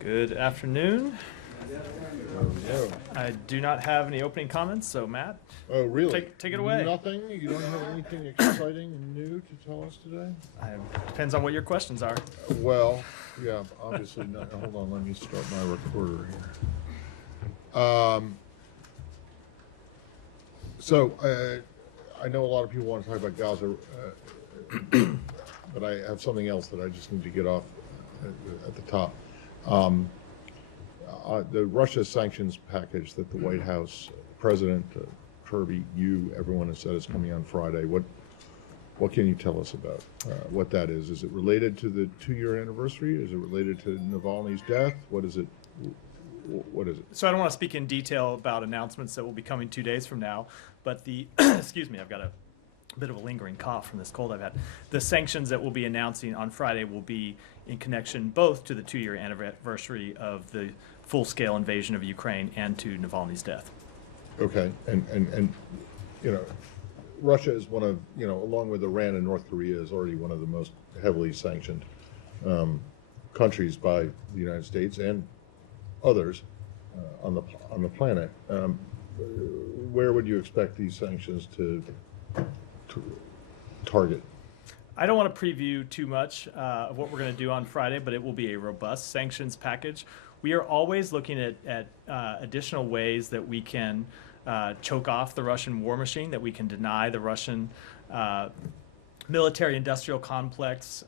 Good afternoon. Oh, I do not have any opening comments, so Matt, oh, really? take it away. Nothing? You don't have anything exciting and new to tell us today? Depends on what your questions are. Well, yeah, obviously not. Hold on, let me start my recorder here. I know a lot of people want to talk about Gaza, but I have something else that I just need to get off at the top. The Russia sanctions package that the White House, President Kirby, everyone has said is coming on Friday. What can you tell us about what that is? Is it related to the 2-year anniversary? Is it related to Navalny's death? What is it? What is it? So I don't want to speak in detail about announcements that will be coming 2 days from now, but the, excuse me, I've got a bit of a lingering cough from this cold I've had. The sanctions that we'll be announcing on Friday will be in connection both to the 2-year anniversary of the full-scale invasion of Ukraine and to Navalny's death. Okay, and you know, Russia is one of, along with Iran and North Korea, is already one of the most heavily sanctioned countries by the United States and others on the planet. Where would you expect these sanctions to target? I don't want to preview too much of what we're going to do on Friday, but it will be a robust sanctions package. We are always looking at additional ways that we can choke off the Russian war machine, that we can deny the Russian military-industrial complex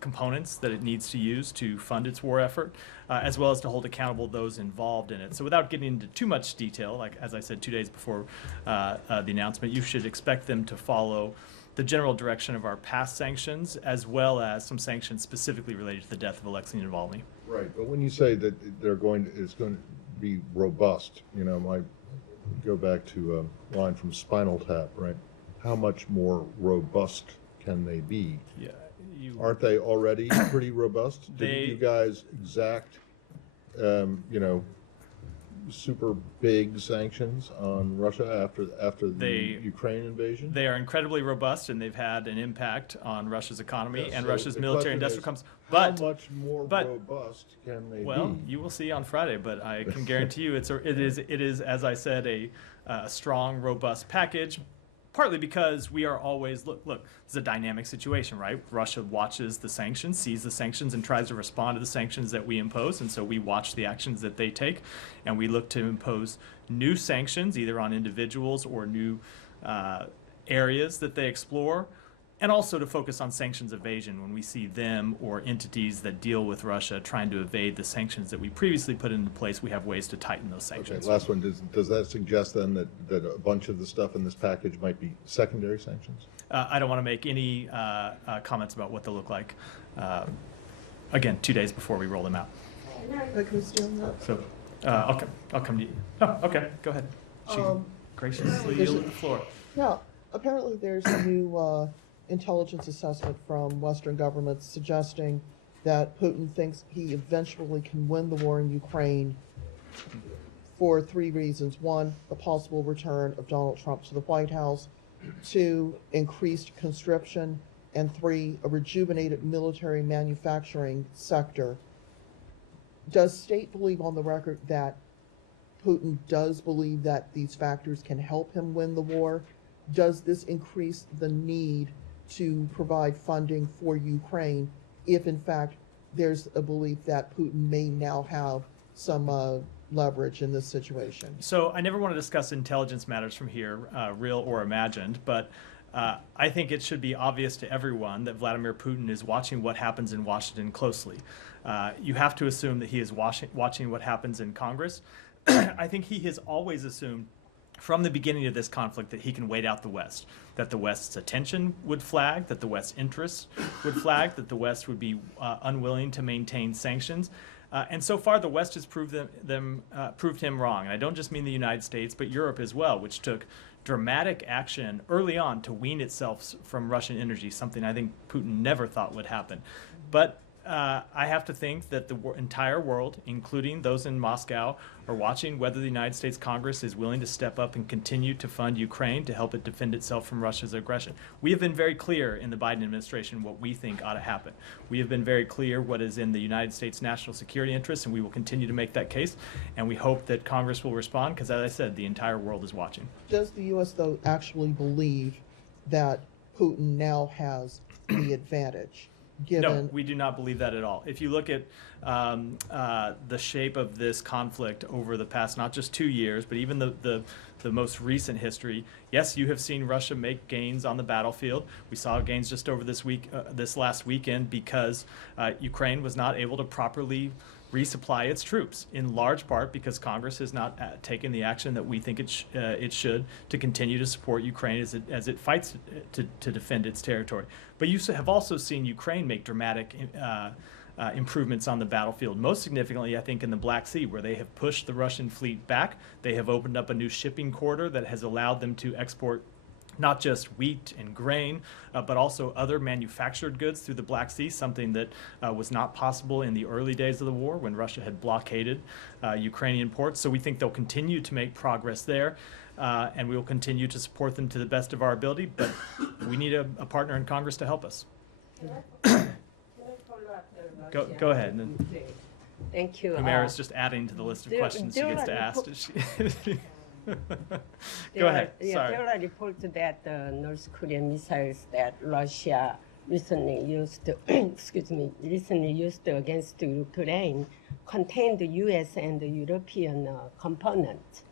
components that it needs to use to fund its war effort, as well as to hold accountable those involved in it. So without getting into too much detail, like as I said 2 days before the announcement, you should expect them to follow the general direction of our past sanctions, as well as some sanctions specifically related to the death of Alexei Navalny. Right, but when you say that it's going to be robust, I go back to a line from Spinal Tap, right? How much more robust can they be? Yeah, aren't they already pretty robust? Didn't you guys exact, super big sanctions on Russia after the Ukraine invasion? They are incredibly robust, and they've had an impact on Russia's economy and so Russia's military industrial complex. How much more robust can they be? Well, you will see on Friday, but I can guarantee you it is, as I said, a strong, robust package. Partly because we are always, look, it's a dynamic situation, right? Russia watches the sanctions, sees the sanctions, and tries to respond to the sanctions that we impose. And so we watch the actions that they take, and we look to impose new sanctions, either on individuals or new areas that they explore, and also to focus on sanctions evasion when we see them or entities that deal with Russia trying to evade the sanctions that we previously put into place. We have ways to tighten those sanctions. Okay, last one. Does that suggest then that a bunch of the stuff in this package might be secondary sanctions? I don't want to make any comments about what they'll look like. Again, 2 days before we roll them out. So I'll come to you. Oh, okay, go ahead. She graciously yielded the floor. Yeah, apparently there's a new intelligence assessment from Western governments suggesting that Putin thinks he eventually can win the war in Ukraine for 3 reasons. 1, the possible return of Donald Trump to the White House. 2, increased conscription. And 3, a rejuvenated military manufacturing sector. Does State believe on the record that Putin does believe that these factors can help him win the war? Does this increase the need to provide funding for Ukraine if, in fact, there's a belief that Putin may now have some leverage in this situation? So I never want to discuss intelligence matters from here, real or imagined, but I think it should be obvious to everyone that Vladimir Putin is watching what happens in Washington closely. You have to assume that he is watching what happens in Congress. I think he has always assumed from the beginning of this conflict that he can wait out the West, that the West's attention would flag, that the West's interests would flag, that the West would be unwilling to maintain sanctions. And so far, the West has proved him wrong. And I don't just mean the United States, but Europe as well, which took dramatic action early on to wean itself from Russian energy, something I think Putin never thought would happen. But I have to think that the entire world, including those in Moscow, are watching whether the United States Congress is willing to step up and continue to fund Ukraine to help it defend itself from Russia's aggression. We have been very clear in the Biden administration what we think ought to happen. We have been very clear what is in the United States' national security interests, and we will continue to make that case. And we hope that Congress will respond because, as I said, the entire world is watching. Does the U.S., though, actually believe that Putin now has the advantage? Given No, we do not believe that at all. If you look at the shape of this conflict over the past not just 2 years, but even the most recent history, yes, you have seen Russia make gains on the battlefield. We saw gains just over this last weekend because Ukraine was not able to properly resupply its troops, in large part because Congress has not taken the action that we think it should to continue to support Ukraine as it fights to defend its territory. But you have also seen Ukraine make dramatic improvements on the battlefield. Most significantly, I think, in the Black Sea, where they have pushed the Russian fleet back. They have opened up a new shipping corridor that has allowed them to export not just wheat and grain, but also other manufactured goods through the Black Sea, something that was not possible in the early days of the war when Russia had blockaded Ukrainian ports. So we think they'll continue to make progress there, and we will continue to support them to the best of our ability, but we need a partner in Congress to help us. Go ahead. And then Thank you. Humera is just adding to the list of questions she gets to ask. Go ahead. Sorry. There are reports that the North Korean missiles that Russia recently used, recently used against Ukraine contained the U.S. and the European components.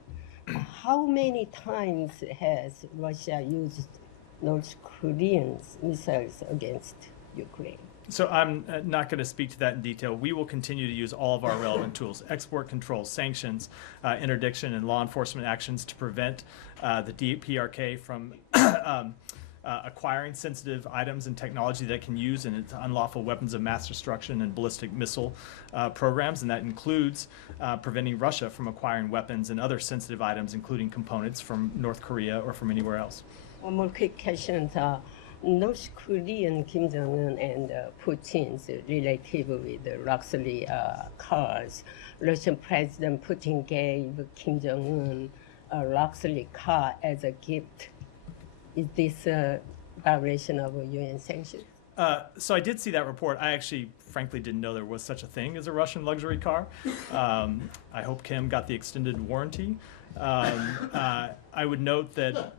How many times has Russia used North Korean missiles against Ukraine? So I'm not going to speak to that in detail. We will continue to use all of our relevant tools, export control, sanctions, interdiction, and law enforcement actions to prevent the DPRK from acquiring sensitive items and technology that it can use in its unlawful weapons of mass destruction and ballistic missile programs, and that includes preventing Russia from acquiring weapons and other sensitive items, including components from North Korea or from anywhere else. One more quick question. North Korean Kim Jong-un and Putin's relative with the luxury cars. Russian President Putin gave Kim Jong-un a luxury car as a gift. Is this a violation of UN sanctions? So I did see that report. I actually, frankly, didn't know there was such a thing as a Russian luxury car. I hope Kim got the extended warranty. I would note that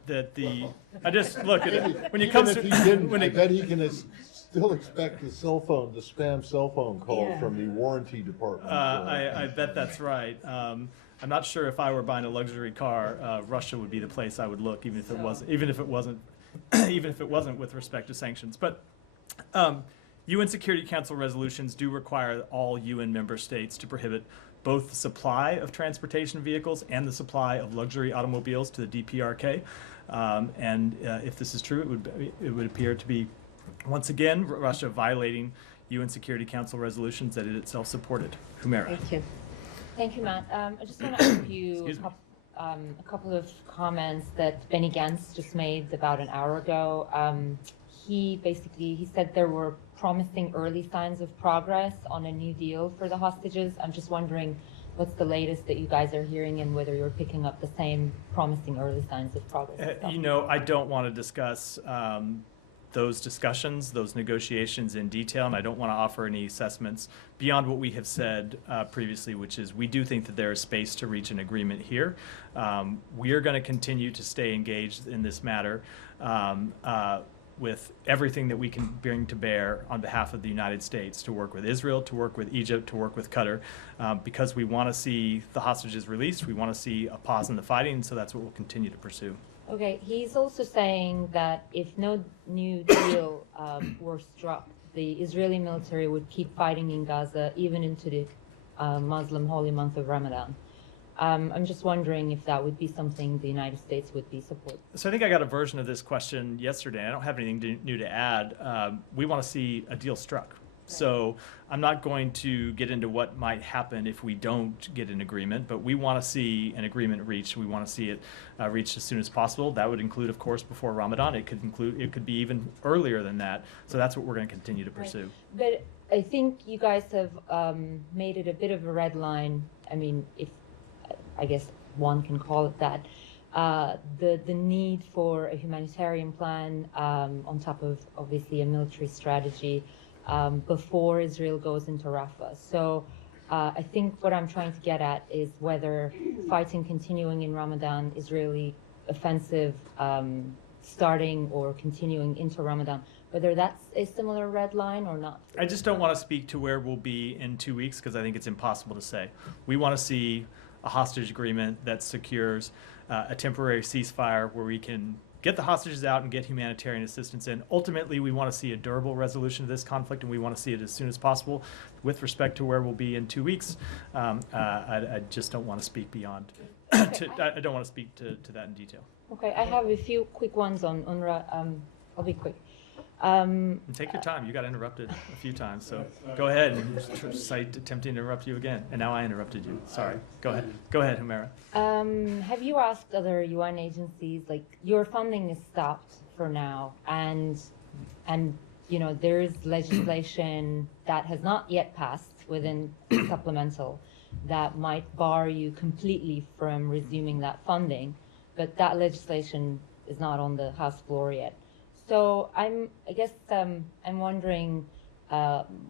I just look at it when it comes to I bet he can still expect the spam cell phone call Yeah. from the warranty department. I bet that's right. I'm not sure if I were buying a luxury car, Russia would be the place I would look, even if it wasn't with respect to sanctions. But UN Security Council resolutions do require all UN member states to prohibit both the supply of transportation vehicles and the supply of luxury automobiles to the DPRK. If this is true, it would appear to be, once again, Russia violating UN Security Council resolutions that it itself supported. Humera. Thank you. Thank you, Matt. I just want to ask you Excuse me. a couple of comments that Benny Gantz just made about an hour ago. He said there were promising early signs of progress on a new deal for the hostages. I'm just wondering what's the latest that you guys are hearing and whether you're picking up the same promising early signs of progress. I don't want to discuss those discussions, those negotiations in detail, and I don't want to offer any assessments beyond what we have said previously, which is we do think that there is space to reach an agreement here. We are going to continue to stay engaged in this matter with everything that we can bring to bear on behalf of the United States to work with Israel, to work with Egypt, to work with Qatar, because we want to see the hostages released. We want to see a pause in the fighting, so that's what we'll continue to pursue. Okay, he's also saying that if no new deal were struck, the Israeli military would keep fighting in Gaza even into the Muslim holy month of Ramadan. I'm just wondering if that would be something the United States would be supporting. So I think I got a version of this question yesterday. I don't have anything new to add. We want to see a deal struck. So I'm not going to get into what might happen if we don't get an agreement, but we want to see an agreement reached. We want to see it reached as soon as possible. That would include, of course, before Ramadan. It could be even earlier than that. So that's what we're going to continue to pursue. Right. I think you guys have made it a bit of a red line. I mean, if I guess one can call it that. The need for a humanitarian plan on top of obviously a military strategy before Israel goes into Rafah. So I think what I'm trying to get at is whether fighting continuing in Ramadan, Israeli offensive starting or continuing into Ramadan, whether that's a similar red line or not. I just don't want to speak to where we'll be in 2 weeks because I think it's impossible to say. We want to see a hostage agreement that secures a temporary ceasefire where we can get the hostages out and get humanitarian assistance in. Ultimately, we want to see a durable resolution of this conflict, and we want to see it as soon as possible. With respect to where we'll be in 2 weeks, I just don't want to speak beyond. I don't want to speak to that in detail. Okay, I have a few quick ones on UNRWA. I'll be quick. And take your time. You got interrupted a few times, so go ahead and cite attempting to interrupt you again. And now I interrupted you. Sorry. Go ahead. Go ahead, Humera. Have you asked other UN agencies, like your funding is stopped for now, and you know there's legislation that has not yet passed within supplemental that might bar you completely from resuming that funding, but that legislation is not on the House floor yet. So I guess I'm wondering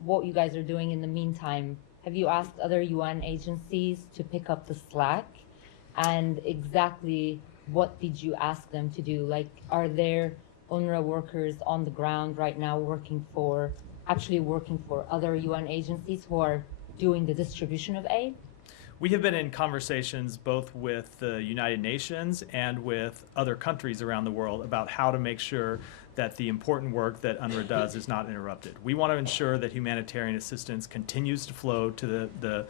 what you guys are doing in the meantime. Have you asked other UN agencies to pick up the slack? And exactly what did you ask them to do? Like, are there UNRWA workers on the ground right now actually working for other UN agencies who are doing the distribution of aid? We have been in conversations both with the United Nations and with other countries around the world about how to make sure that the important work that UNRWA does is not interrupted. We want to ensure that humanitarian assistance continues to flow to the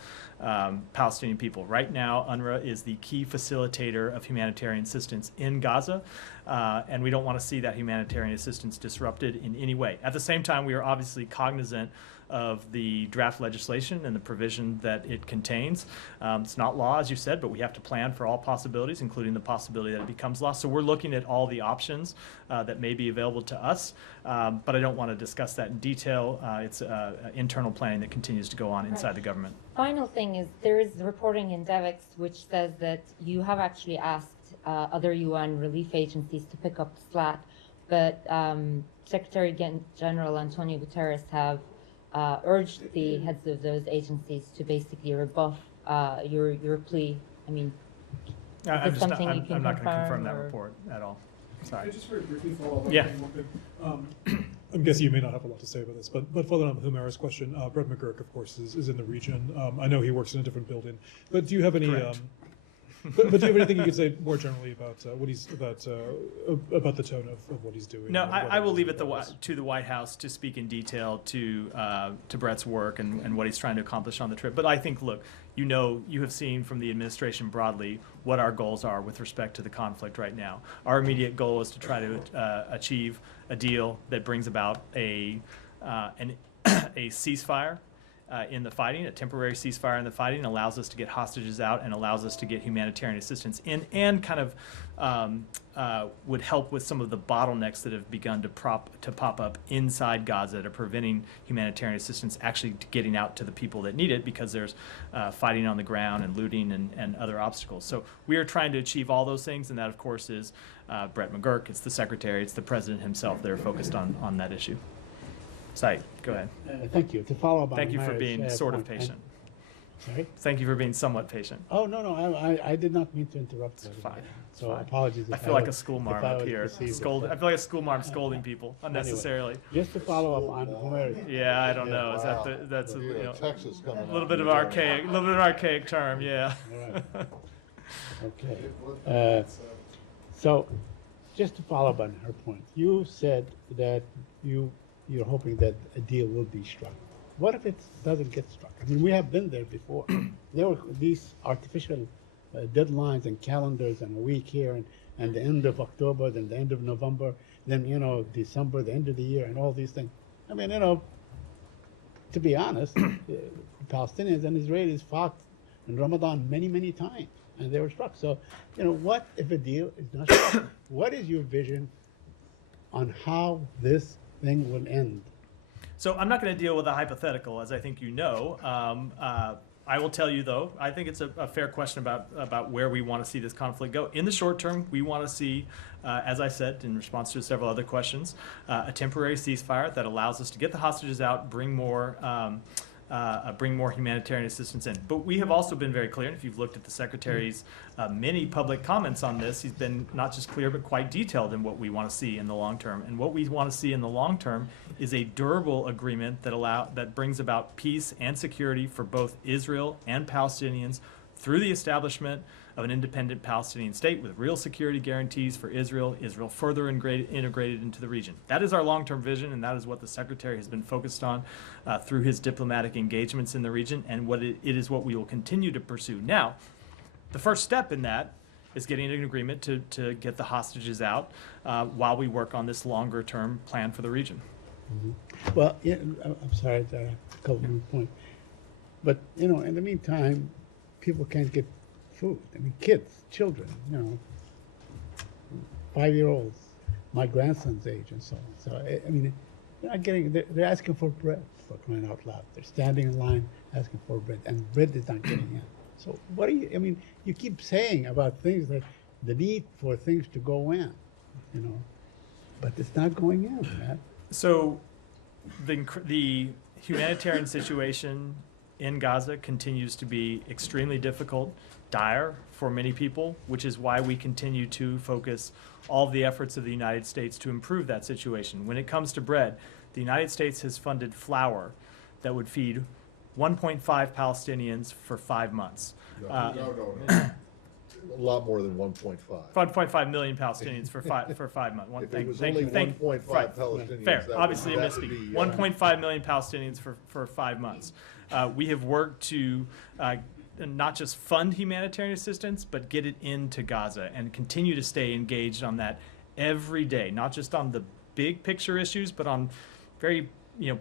Palestinian people. Right now, UNRWA is the key facilitator of humanitarian assistance in Gaza, and we don't want to see that humanitarian assistance disrupted in any way. At the same time, we are obviously cognizant of the draft legislation and the provision that it contains. It's not law, as you said, but we have to plan for all possibilities, including the possibility that it becomes law. So we're looking at all the options that may be available to us, but I don't want to discuss that in detail. It's internal planning that continues to go on inside the government. Final thing is there is reporting in DEVEX which says that you have actually asked other UN relief agencies to pick up the slack, but Secretary General Antonio Guterres have urged the heads of those agencies to basically rebuff your plea. I mean, I'm is it something you can not going to confirm that or- report at all. Sorry. Can I just very briefly follow up? Yeah. I'm guessing you may not have a lot to say about this, but following up Humera's question, Brett McGurk, of course, is in the region. I know he works in a different building, but do you have any? Correct. But do you have anything you could say more generally about what he's about the tone of what he's doing? No, and I will leave it what to the White House to speak in detail to Brett's work and what he's trying to accomplish on the trip. But I think, look, you have seen from the administration broadly what our goals are with respect to the conflict right now. Our immediate goal is to try to achieve a deal that brings about a ceasefire in the fighting, a temporary ceasefire in the fighting, allows us to get hostages out and allows us to get humanitarian assistance in, and kind of would help with some of the bottlenecks that have begun to pop up inside Gaza that are preventing humanitarian assistance actually getting out to the people that need it, because there's fighting on the ground and looting and other obstacles. So we are trying to achieve all those things, and that, of course, is Brett McGurk, it's the Secretary, it's the President himself that are focused on that issue. Said, go ahead. Thank you. To follow up on Thank you for Humera's, being sort of point, patient. Sorry? Thank you for being somewhat patient. Oh, no, I did not mean to interrupt. It's fine. So fine. apologies. I if feel like a was- school if marm I up was here. perceived- I feel like a school marm scolding people unnecessarily. Just to follow up on Humera's. Yeah, I don't know. Is Wow. that's a, Yeah, Texas coming a little out. bit of archaic term, yeah. All right. Okay. So, just to follow up on her point, you said that you're hoping that a deal will be struck. What if it doesn't get struck? I mean, we have been there before. There were these artificial deadlines and calendars, and a week here, and the end of October, then the end of November, then, December, the end of the year, and all these things. I mean, to be honest, Palestinians and Israelis fought in Ramadan many, many times, and they were struck. So, what if a deal is not struck? What is your vision on how this thing will end? So I'm not going to deal with a hypothetical, as I think you know. I will tell you, though, I think it's a fair question about where we want to see this conflict go. In the short term, we want to see, as I said in response to several other questions, a temporary ceasefire that allows us to get the hostages out, bring more humanitarian assistance in. But we have also been very clear, and if you've looked at the Secretary's many public comments on this, he's been not just clear but quite detailed in what we want to see in the long term. And what we want to see in the long term is a durable agreement that brings about peace and security for both Israel and Palestinians through the establishment of an independent Palestinian state with real security guarantees for Israel further integrated into the region. That is our long-term vision, and that is what the Secretary has been focused on through his diplomatic engagements in the region, and it is what we will continue to pursue. Now, the first step in that is getting an agreement to get the hostages out while we work on this longer-term plan for the region. Mm-hmm. Well, yeah, I'm sorry to couple more points, but in the meantime, people can't get food. I mean, kids, children, 5-year-olds, my grandson's age, and so on. So I mean, they're not getting. They're asking for bread, for crying out loud. They're standing in line asking for bread, and bread is not getting in. So what do you? I mean, you keep saying about things that the need for things to go in, but it's not going in, man. So the humanitarian situation in Gaza continues to be extremely difficult, dire for many people, which is why we continue to focus all of the efforts of the United States to improve that situation. When it comes to bread, the United States has funded flour that would feed 1.5 Palestinians for 5 months. No. A lot more than 1.5. 1.5 million Palestinians for 5 months. If it was only 1.5 Palestinians, fair. that Obviously, would, I that would misspeak. be, 1.5 million Palestinians for 5 months. We have worked to not just fund humanitarian assistance, but get it into Gaza and continue to stay engaged on that every day, not just on the big picture issues, but on very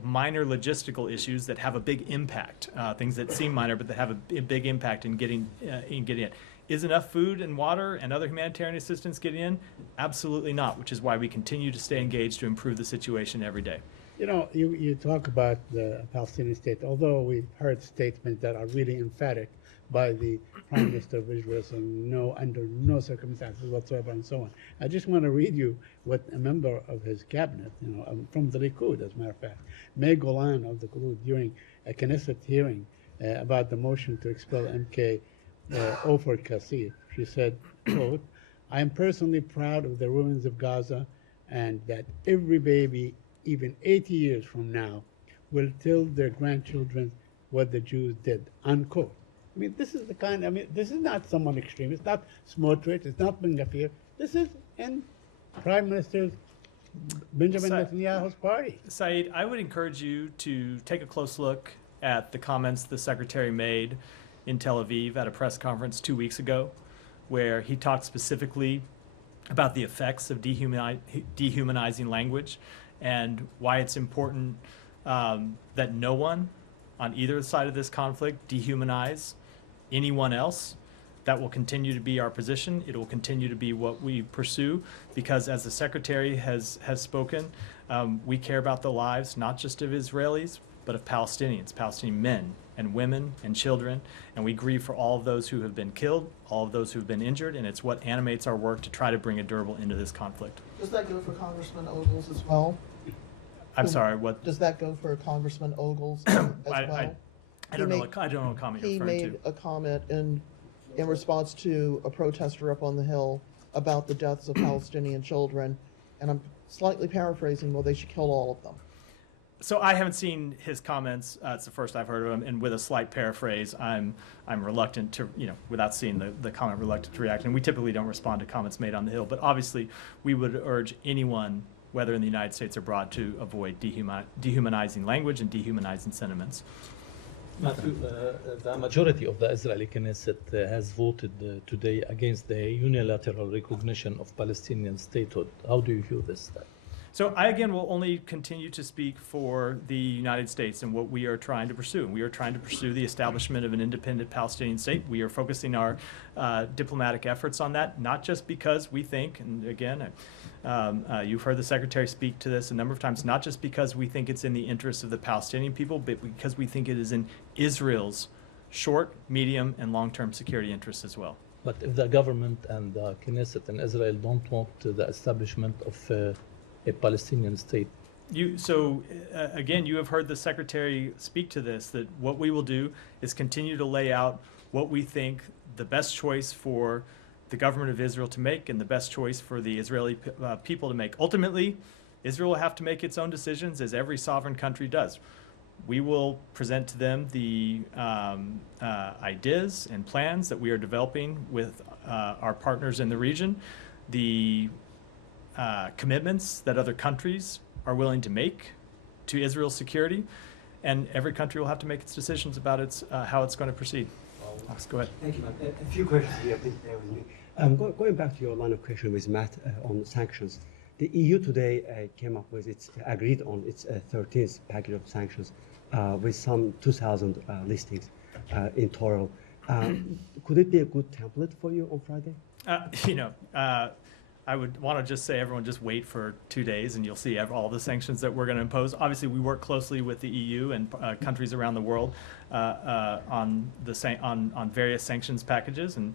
minor logistical issues that have a big impact, things that seem minor but that have a big impact in getting in. Is enough food and water and other humanitarian assistance getting in? Absolutely not, which is why we continue to stay engaged to improve the situation every day. You talk about the Palestinian state, although we've heard statements that are really emphatic by the Prime Minister of Israel, saying under no circumstances whatsoever, and so on. I just want to read you what a member of his cabinet, from the Likud, as a matter of fact, May Golan of the Likud, during a Knesset hearing about the motion to expel MK Ofer Kassir, she said, quote, "I am personally proud of the ruins of Gaza, and that every baby, even 80 years from now, will tell their grandchildren what the Jews did," unquote. I mean, this is this is not someone extreme. It's not Smotrich. It's not Ben Gvir. This is in Prime Minister Benjamin Netanyahu's party. Saeed, I would encourage you to take a close look at the comments the Secretary made in Tel Aviv at a press conference 2 weeks ago, where he talked specifically about the effects of dehumanizing language and why it's important that no one on either side of this conflict dehumanize anyone else. That will continue to be our position. It will continue to be what we pursue, because as the Secretary has spoken, we care about the lives not just of Israelis, but of Palestinians, Palestinian men and women and children, and we grieve for all of those who have been killed, all of those who have been injured, and it's what animates our work to try to bring a durable end to this conflict. Does that go for Congressman Ogles as well? I'm sorry, what? Does that go for Congressman Ogles as well? I don't know what comment you're He referring to. made a comment in response to a protester up on the Hill about the deaths of Palestinian children, and I'm slightly paraphrasing, well, they should kill all of them. So I haven't seen his comments. It's the first I've heard of him, and with a slight paraphrase, I'm reluctant to, without seeing the comment, reluctant to react. And we typically don't respond to comments made on the Hill, but obviously we would urge anyone, whether in the United States or abroad, to avoid dehumanizing language and dehumanizing sentiments. Matthew, the majority of the Israeli Knesset has voted today against the unilateral recognition of Palestinian statehood. How do you view this? So I, again, will only continue to speak for the United States and what we are trying to pursue. We are trying to pursue the establishment of an independent Palestinian state. We are focusing our diplomatic efforts on that, not just because we think, and again, you've heard the Secretary speak to this a number of times, not just because we think it's in the interests of the Palestinian people, but because we think it is in Israel's short, medium, and long-term security interests as well. But if the government and the Knesset in Israel don't want the establishment of a Palestinian state, Again, you have heard the Secretary speak to this, that what we will do is continue to lay out what we think the best choice for the government of Israel to make and the best choice for the Israeli people to make. Ultimately, Israel will have to make its own decisions, as every sovereign country does. We will present to them the ideas and plans that we are developing with our partners in the region, the commitments that other countries are willing to make to Israel's security, and every country will have to make its decisions about how it's going to proceed. Alex, go ahead. Thank you, Matt. A few questions here, please bear with me. Going back to your line of question with Matt on sanctions, the EU today came up with agreed on its 13th package of sanctions with some 2,000 listings in total. Could it be a good template for you on Friday? I would want to just say, everyone just wait for 2 days and you'll see all the sanctions that we're going to impose. Obviously, we work closely with the EU and countries around the world on various sanctions packages, and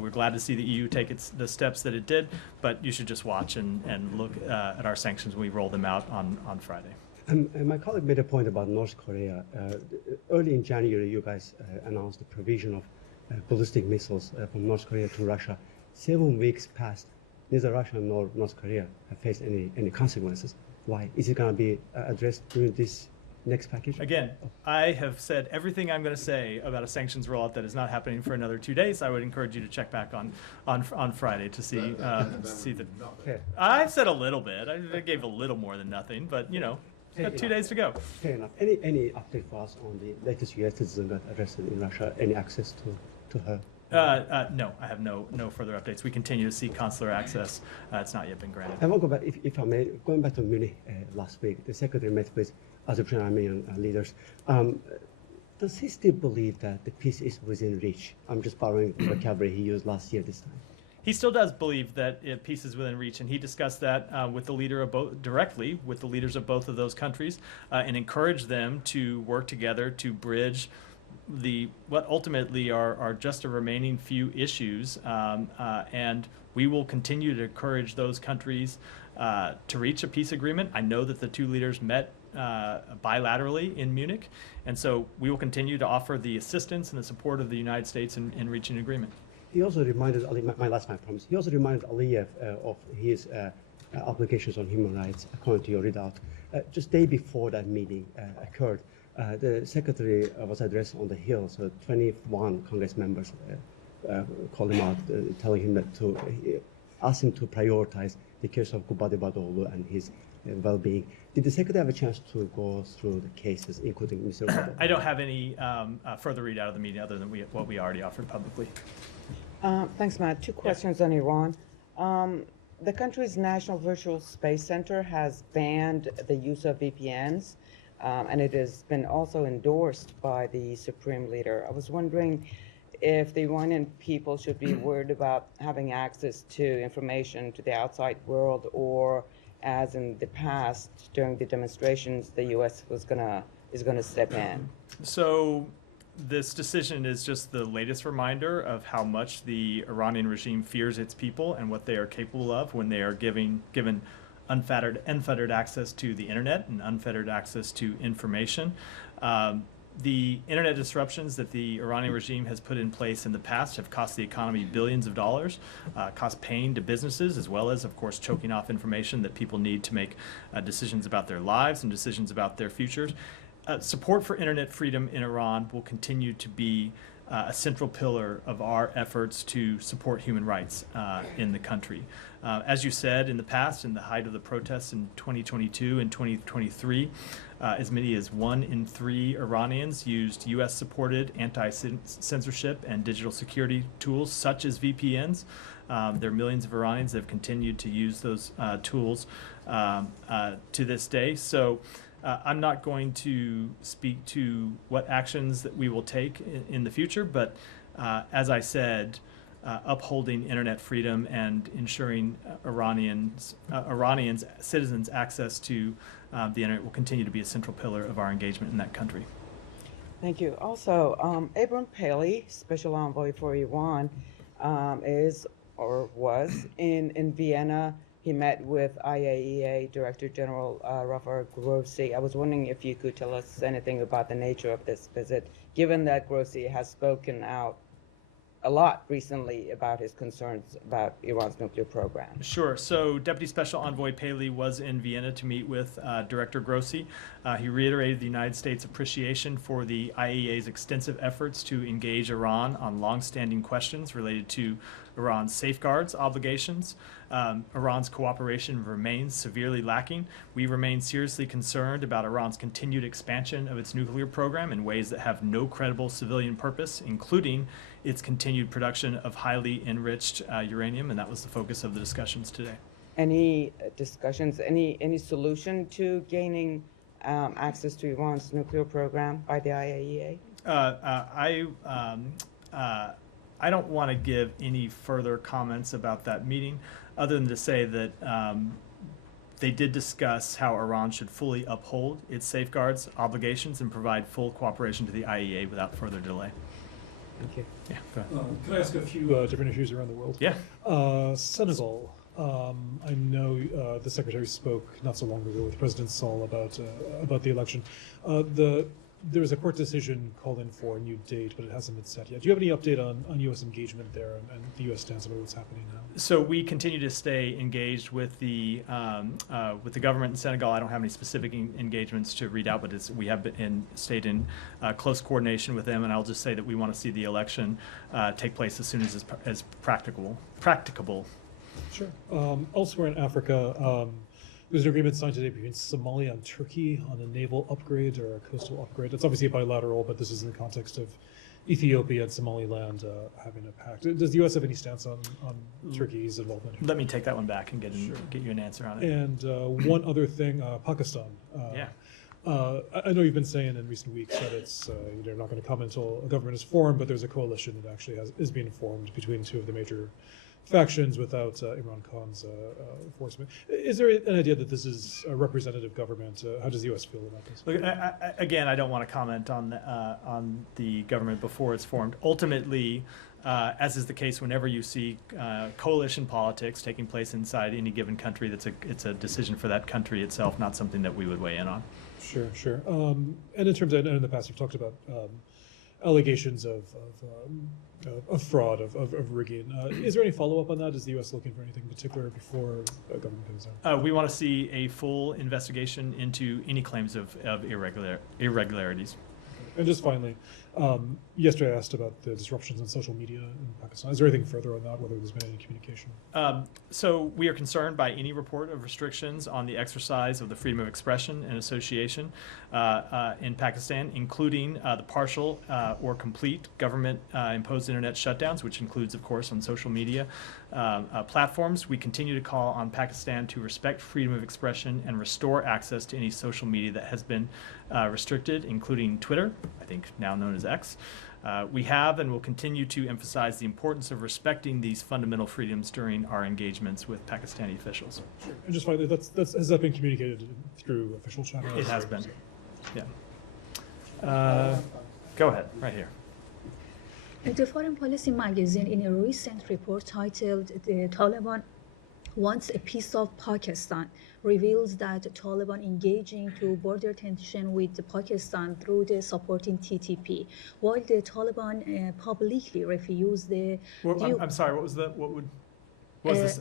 we're glad to see the EU take the steps that it did, but you should just watch and look at our sanctions when we roll them out on Friday. My colleague made a point about North Korea. Early in January, you guys announced the provision of ballistic missiles from North Korea to Russia. 7 weeks passed. Neither Russia nor North Korea have faced any consequences. Why? Is it going to be addressed during this next package? Again, I have said everything I'm going to say about a sanctions rollout that is not happening for another 2 days. I would encourage you to check back on Friday to see the. Fair. I said a little bit. I gave a little more than nothing, but got 2 days to go. Fair enough. Any update for us on the latest U.S. citizen got arrested in Russia? Any access to her? No, I have no further updates. We continue to seek consular access. It's not yet been granted. I want to go back, if I may, going back to Munich last week, the Secretary met with Azerbaijan Armenian leaders. Does he still believe that the peace is within reach? I'm just borrowing the vocabulary he used last year this time. He still does believe that peace is within reach, and he discussed that with the leader of directly with the leaders of both of those countries, and encouraged them to work together to bridge what ultimately are just a remaining few issues, and we will continue to encourage those countries to reach a peace agreement. I know that the two leaders met bilaterally in Munich, and so we will continue to offer the assistance and the support of the United States in reaching an agreement. He also reminded my promise. He also reminded Aliyev of his obligations on human rights, according to your readout. Just day before that meeting occurred, the Secretary was addressed on the Hill, so 21 Congress members called him out, telling him that ask him to prioritize the case of Gubade Badoğlu and his well-being. Did the Secretary have a chance to go through the cases, including Mr. Badoğlu? I don't have any further readout of the meeting other than what we already offered publicly. Thanks, Matt. Two questions on Iran. The country's National Virtual Space Center has banned the use of VPNs, and it has been also endorsed by the Supreme Leader. I was wondering if the Iranian people should be worried about having access to information to the outside world, or as in the past during the demonstrations, the U.S. is going to step in. So this decision is just the latest reminder of how much the Iranian regime fears its people and what they are capable of when they are given unfettered access to the internet and unfettered access to information. The internet disruptions that the Iranian regime has put in place in the past have cost the economy billions of dollars, cost pain to businesses, as well as, of course, choking off information that people need to make decisions about their lives and decisions about their futures. Support for internet freedom in Iran will continue to be a central pillar of our efforts to support human rights in the country. As you said, in the past, in the height of the protests in 2022 and 2023, as many as 1 in 3 Iranians used U.S.-supported anti-censorship and digital security tools such as VPNs There are millions of Iranians that have continued to use those tools to this day. So I'm not going to speak to what actions that we will take in the future, but as I said, upholding internet freedom and ensuring Iranians, citizens' access to the internet will continue to be a central pillar of our engagement in that country. Thank you. Also, Abram Paley, Special Envoy for Iran, is or was in Vienna. He met with IAEA Director General Rafael Grossi. I was wondering if you could tell us anything about the nature of this visit, given that Grossi has spoken out a lot recently about his concerns about Iran's nuclear program. Sure. So Deputy Special Envoy Paley was in Vienna to meet with Director Grossi. He reiterated the United States' appreciation for the IAEA's extensive efforts to engage Iran on longstanding questions related to Iran's safeguards obligations. Iran's cooperation remains severely lacking. We remain seriously concerned about Iran's continued expansion of its nuclear program in ways that have no credible civilian purpose, including its continued production of highly enriched uranium, and that was the focus of the discussions today. Any discussions, any solution to gaining access to Iran's nuclear program by the IAEA? I don't want to give any further comments about that meeting, other than to say that they did discuss how Iran should fully uphold its safeguards obligations and provide full cooperation to the IAEA without further delay. Thank you. Yeah, go ahead. Can I ask a few different issues around the world? Yeah. Senegal. I know the secretary spoke not so long ago with President Sall about the election. There was a court decision calling for a new date, but it hasn't been set yet. Do you have any update on U.S. engagement there and the U.S. stance about what's happening now? So we continue to stay engaged with the government in Senegal. I don't have any specific engagements to read out, but we have stayed in close coordination with them, and I'll just say that we want to see the election take place as soon as practicable. Sure. Elsewhere in Africa, there's an agreement signed today between Somalia and Turkey on a naval upgrade or a coastal upgrade. It's obviously bilateral, but this is in the context of Ethiopia and Somaliland having a pact. Does the U.S. have any stance on Turkey's involvement here? Let me take that one back and get you an answer on it. And one other thing, Pakistan. Yeah. I know you've been saying in recent weeks that they're not going to come until a government is formed, but there's a coalition that actually is being formed between two of the major factions without Imran Khan's enforcement. Is there an idea that this is a representative government? How does the U.S. feel about this? Look, again, I don't want to comment on the government before it's formed. Ultimately, as is the case whenever you see coalition politics taking place inside any given country, it's a decision for that country itself, not something that we would weigh in on. Sure. And in terms of, in the past, you've talked about allegations of fraud, of rigging. Is there any follow-up on that? Is the U.S. looking for anything in particular before government comes in? We want to see a full investigation into any claims of irregularities. And just finally, yesterday I asked about the disruptions in social media in Pakistan. Is there anything further on that, whether there's been any communication? So we are concerned by any report of restrictions on the exercise of the freedom of expression and association in Pakistan, including the partial or complete government-imposed internet shutdowns, which includes, of course, on social media platforms. We continue to call on Pakistan to respect freedom of expression and restore access to any social media that has been restricted, including Twitter, I think now known as X. We have and will continue to emphasize the importance of respecting these fundamental freedoms during our engagements with Pakistani officials. Sure. And just finally, has that been communicated through official channels? It has been, yeah. Go ahead, right here. The Foreign Policy magazine, in a recent report titled "The Taliban Wants a Piece of Pakistan," reveals that the Taliban engaging to border tension with Pakistan through the supporting TTP, while the Taliban publicly refused the. Well, I'm sorry. What was this?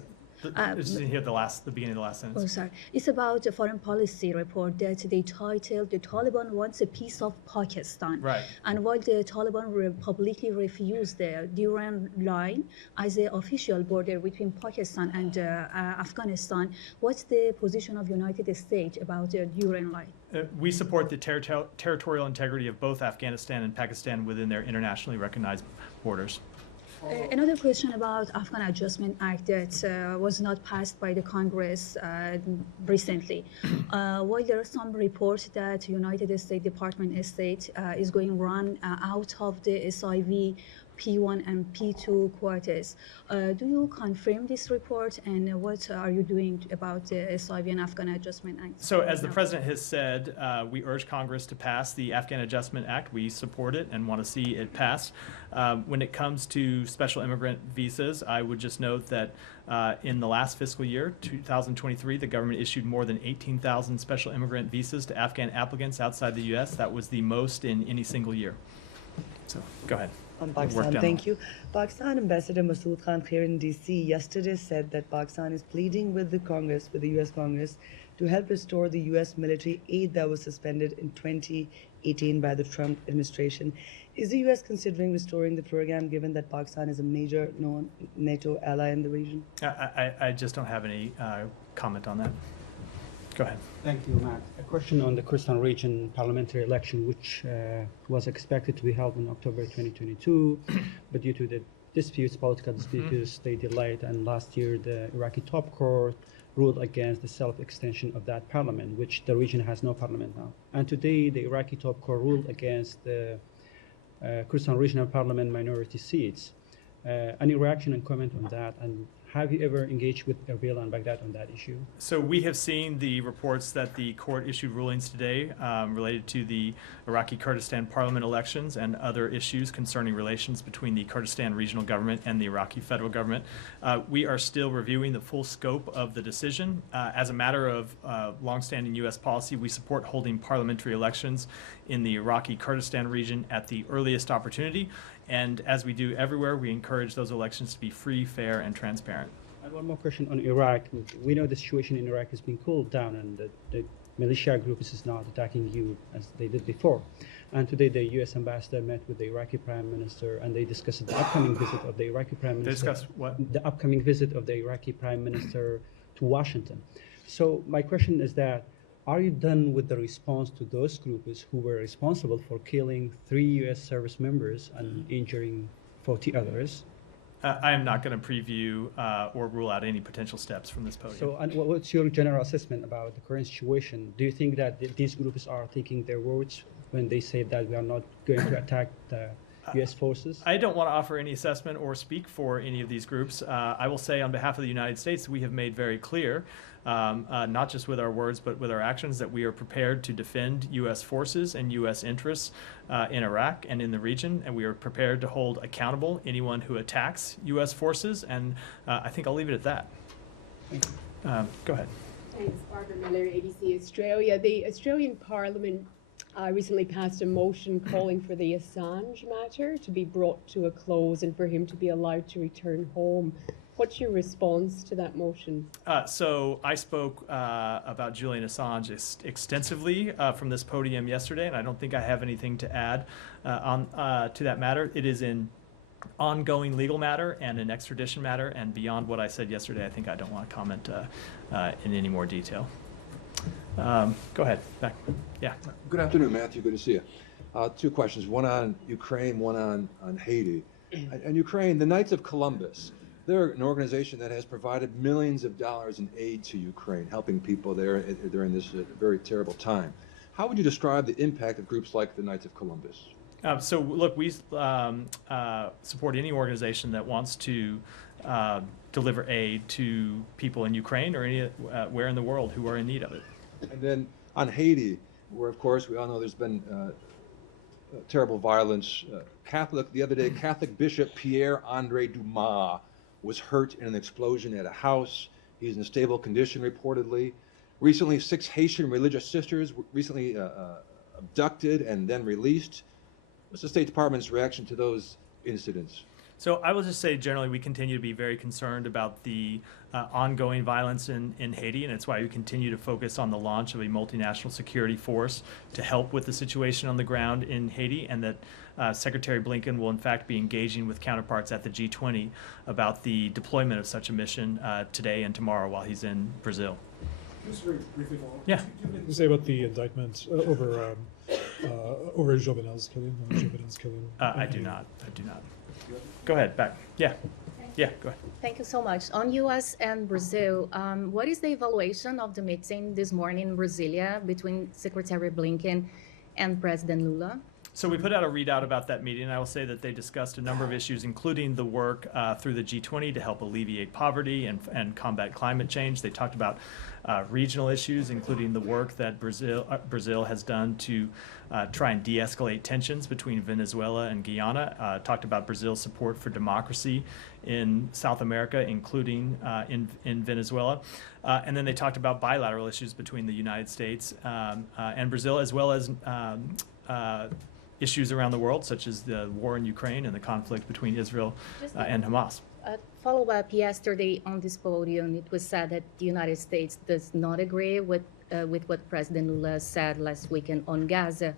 I just didn't hear the beginning of the last sentence. Oh, sorry. It's about a foreign policy report that they titled "The Taliban Wants a Piece of Pakistan." Right. And while the Taliban publicly refused the Durand Line as the official border between Pakistan and Afghanistan, what's the position of United States about the Durand Line? We support the territorial integrity of both Afghanistan and Pakistan within their internationally recognized borders. Another question about Afghan Adjustment Act that was not passed by the Congress recently. While there are some reports that United States Department of State is going to run out of the SIV P1 and P2 quotas. Do you confirm this report, and what are you doing about the SIV and Afghan Adjustment Act? So as the President has said, we urge Congress to pass the Afghan Adjustment Act. We support it and want to see it passed. When it comes to special immigrant visas, I would just note that in the last fiscal year, 2023, the government issued more than 18,000 special immigrant visas to Afghan applicants outside the U.S. That was the most in any single year. So go ahead. Pakistan, thank you. Pakistan Ambassador Masood Khan here in D.C. yesterday said that Pakistan is pleading with the Congress, with the U.S. Congress, to help restore the U.S. military aid that was suspended in 2018 by the Trump administration. Is the U.S. considering restoring the program, given that Pakistan is a major known NATO ally in the region? I just don't have any comment on that. Go ahead. Thank you, Matt. A question on the Kurdistan region parliamentary election, which was expected to be held in October 2022, but due to the political disputes, they delayed. And last year, the Iraqi top court ruled against the self-extension of that parliament, which the region has no parliament now. And today, the Iraqi top court ruled against the Kurdistan regional parliament minority seats. Any reaction and comment on that? And have you ever engaged with Erbil and Baghdad on that issue? So we have seen the reports that the court issued rulings today related to the Iraqi Kurdistan parliament elections and other issues concerning relations between the Kurdistan regional government and the Iraqi federal government. We are still reviewing the full scope of the decision. As a matter of longstanding U.S. policy, we support holding parliamentary elections in the Iraqi Kurdistan region at the earliest opportunity. And as we do everywhere, we encourage those elections to be free, fair, and transparent. And one more question on Iraq. We know the situation in Iraq has been cooled down, and the militia group is not attacking you as they did before. And today, the U.S. ambassador met with the Iraqi prime minister, and they discussed the upcoming visit of the Iraqi prime minister. They discussed what? The upcoming visit of the Iraqi prime minister to Washington. So my question is that, are you done with the response to those groups who were responsible for killing 3 U.S. service members and injuring 40 others? I am not going to preview or rule out any potential steps from this podium. So, and what's your general assessment about the current situation? Do you think that these groups are taking their words when they say that we are not going to attack the U.S. forces? I don't want to offer any assessment or speak for any of these groups. I will say on behalf of the United States, we have made very clear, not just with our words, but with our actions, that we are prepared to defend U.S. forces and U.S. interests in Iraq and in the region, and we are prepared to hold accountable anyone who attacks U.S. forces, and I think I'll leave it at that. Go ahead. Thanks, Barbara Miller, ABC Australia. The Australian Parliament recently passed a motion calling for the Assange matter to be brought to a close and for him to be allowed to return home. What's your response to that motion? So I spoke about Julian Assange extensively from this podium yesterday, and I don't think I have anything to add to that matter. It is an ongoing legal matter and an extradition matter, and beyond what I said yesterday, I think I don't want to comment in any more detail. Go ahead. Back. Yeah. Good afternoon, Matthew. Good to see you. 2 questions, one on Ukraine, one on Haiti. And Ukraine, the Knights of Columbus, they're an organization that has provided millions of dollars in aid to Ukraine, helping people there during this very terrible time. How would you describe the impact of groups like the Knights of Columbus? So look, we support any organization that wants to deliver aid to people in Ukraine or anywhere in the world who are in need of it. And then on Haiti, where of course we all know there's been terrible violence. The other day, Catholic Bishop Pierre-Andre Dumas was hurt in an explosion at a house. He's in a stable condition, reportedly. Recently, 6 Haitian religious sisters were recently abducted and then released. What's the State Department's reaction to those incidents? So I will just say generally we continue to be very concerned about the ongoing violence in Haiti, and it's why we continue to focus on the launch of a multinational security force to help with the situation on the ground in Haiti, and that Secretary Blinken will in fact be engaging with counterparts at the G20 about the deployment of such a mission today and tomorrow while he's in Brazil. Just very briefly, Paul. Yeah. Do you have anything to say about the indictment over over Jovenel's killing, Jovenel's killing. I do not. I do not. Go ahead, back. Yeah. Yeah, go ahead. Thank you so much. On U.S. and Brazil, what is the evaluation of the meeting this morning in Brasilia between Secretary Blinken and President Lula? So we put out a readout about that meeting. I will say that they discussed a number of issues, including the work through the G20 to help alleviate poverty and combat climate change. They talked about regional issues, including the work that Brazil has done to try and de-escalate tensions between Venezuela and Guyana. Talked about Brazil's support for democracy in South America, including in Venezuela. And then they talked about bilateral issues between the United States and Brazil, as well as issues around the world, such as the war in Ukraine and the conflict between Israel and Hamas. A follow-up yesterday on this podium, it was said that the United States does not agree with what President Lula said last weekend on Gaza.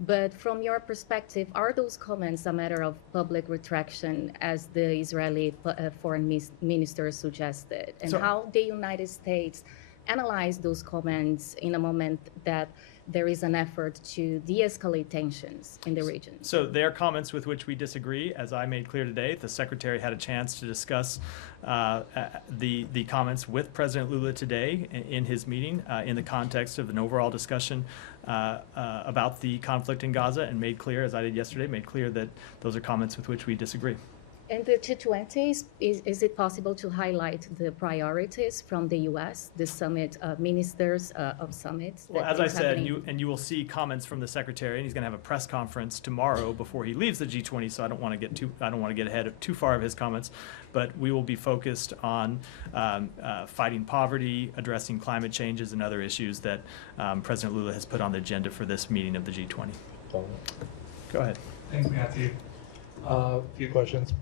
But from your perspective, are those comments a matter of public retraction, as the Israeli foreign minister suggested? And how the United States analyze those comments in a moment that there is an effort to de-escalate tensions in the region? So they are comments with which we disagree. As I made clear today, the Secretary had a chance to discuss the comments with President Lula today in his meeting in the context of an overall discussion about the conflict in Gaza, and made clear, as I did yesterday, made clear that those are comments with which we disagree. And the G20, is it possible to highlight the priorities from the U.S., the summit ministers of summits? Well, as I said, you will see comments from the Secretary, and he's going to have a press conference tomorrow before he leaves the G20. So I don't want to get ahead of too far of his comments, but we will be focused on fighting poverty, addressing climate changes, and other issues that President Lula has put on the agenda for this meeting of the G20. Go ahead. Thanks, Matthew. A few questions.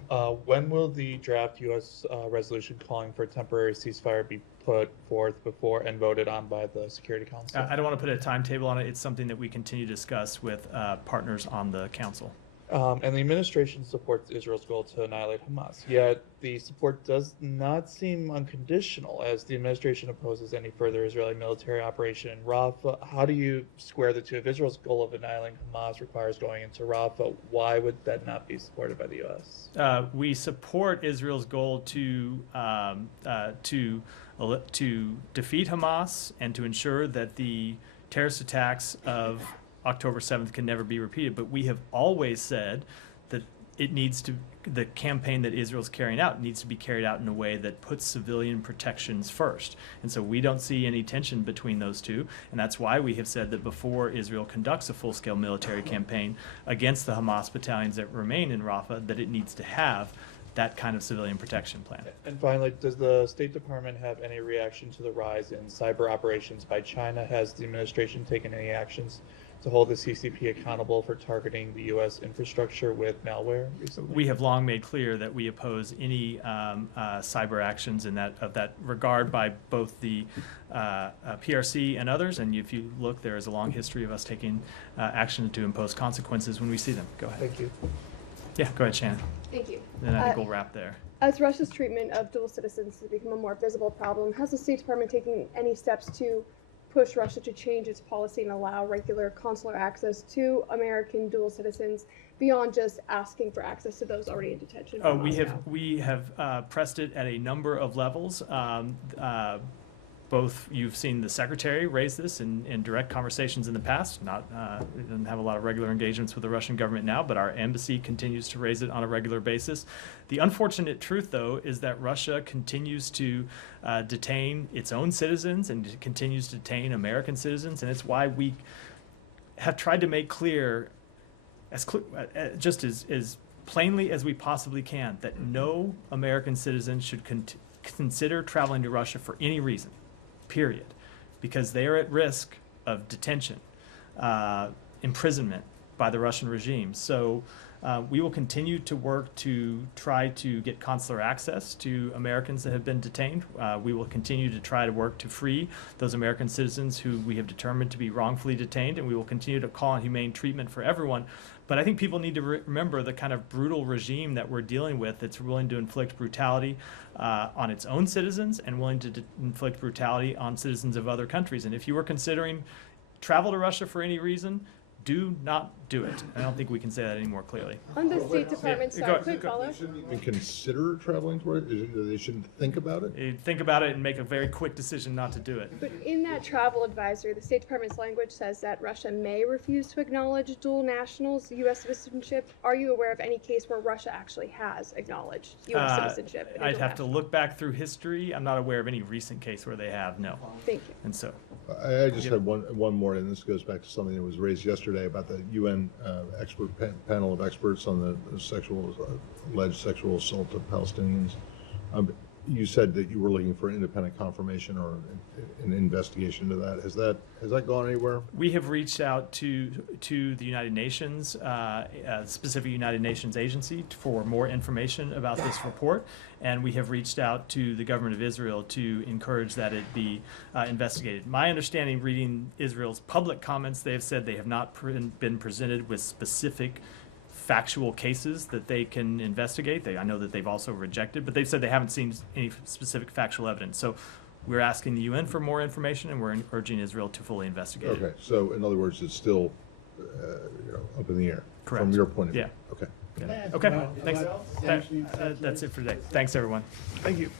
When will the draft U.S. Resolution calling for a temporary ceasefire be put forth before and voted on by the Security Council? I don't want to put a timetable on it. It's something that we continue to discuss with partners on the Council. And the administration supports Israel's goal to annihilate Hamas. Yet the support does not seem unconditional, as the administration opposes any further Israeli military operation in Rafah. How do you square the two? If Israel's goal of annihilating Hamas requires going into Rafah, why would that not be supported by the U.S.? We support Israel's goal to defeat Hamas and to ensure that the terrorist attacks of October 7th can never be repeated, but we have always said that the campaign that Israel's carrying out needs to be carried out in a way that puts civilian protections first. And so we don't see any tension between those two, and that's why we have said that before Israel conducts a full-scale military campaign against the Hamas battalions that remain in Rafah, that it needs to have that kind of civilian protection plan. And finally, does the State Department have any reaction to the rise in cyber operations by China? Has the administration taken any actions to hold the CCP accountable for targeting the U.S. infrastructure with malware recently? We have long made clear that we oppose any cyber actions in that regard by both the PRC and others. And if you look, there is a long history of us taking action to impose consequences when we see them. Go ahead. Thank you. Yeah, go ahead, Shannon. Thank you. Then I think we'll wrap there. As Russia's treatment of dual citizens has become a more visible problem, has the State Department taken any steps to push Russia to change its policy and allow regular consular access to American dual citizens beyond just asking for access to those already in detention? We have pressed it at a number of levels. Both, you've seen the Secretary raise this in direct conversations in the past. We don't have a lot of regular engagements with the Russian government now, but our embassy continues to raise it on a regular basis. The unfortunate truth, though, is that Russia continues to detain its own citizens and continues to detain American citizens, and it's why we have tried to make clear, just as plainly as we possibly can, that no American citizen should consider traveling to Russia for any reason. Period, because they are at risk of detention, imprisonment by the Russian regime. So we will continue to work to try to get consular access to Americans that have been detained. We will continue to try to work to free those American citizens who we have determined to be wrongfully detained, and we will continue to call on humane treatment for everyone. But I think people need to remember the kind of brutal regime that we're dealing with that's willing to inflict brutality on its own citizens and willing to inflict brutality on citizens of other countries. And if you were considering travel to Russia for any reason, do not do it. I don't think we can say that any more clearly. On the State Department Yeah, side, go- quick go- follow. And consider traveling toward it? They shouldn't think about it? Think about it and make a very quick decision not to do it. But in that travel advisory, the State Department's language says that Russia may refuse to acknowledge dual nationals' U.S. citizenship. Are you aware of any case where Russia actually has acknowledged U.S. citizenship? in a I'd dual have to national? look back through history. I'm not aware of any recent case where they have, no. Thank you. And so, I just had one more, and this goes back to something that was raised yesterday about the UN expert panel of experts on the alleged sexual assault of Palestinians. You said that you were looking for independent confirmation or an investigation into that. Has that gone anywhere? we have reached out to the United Nations, a specific United Nations agency for more information about this report, and we have reached out to the government of Israel to encourage that it be investigated. My understanding, reading Israel's public comments, they have said they have not been presented with specific factual cases that they can investigate. I know that they've also rejected, but they've said they haven't seen any specific factual evidence. So we're asking the UN for more information, and we're urging Israel to fully investigate it. Okay, so in other words, it's still up in the air Correct. from your point of view. Yeah. Okay. Okay, thanks. That's it for today. Thanks, everyone. Thank you.